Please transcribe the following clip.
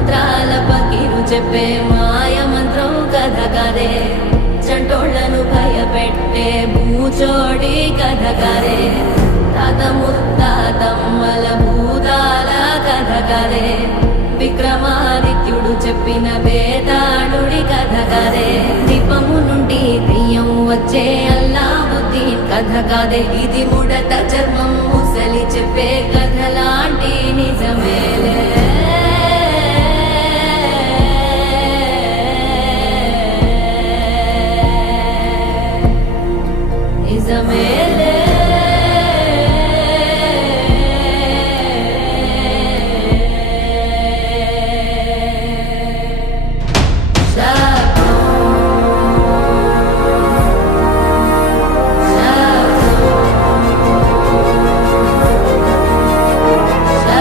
మంత్రాల పకీరు చెప్పే మాయ మంత్రం కథ కదే చంటోళ్లను భయపెట్టే భూచోడి కథ కదే తాత ముత్తాతమ్మల భూతాల కథ కదే విక్రమాదిత్యుడు చెప్పిన వేదాళుడి కథ కదే దీపము నుండి దెయ్యం వచ్చే అల్లావుద్దీన్ కథ కాదే ఇది ముడత చర్మం ముసలి చెప్పే కథ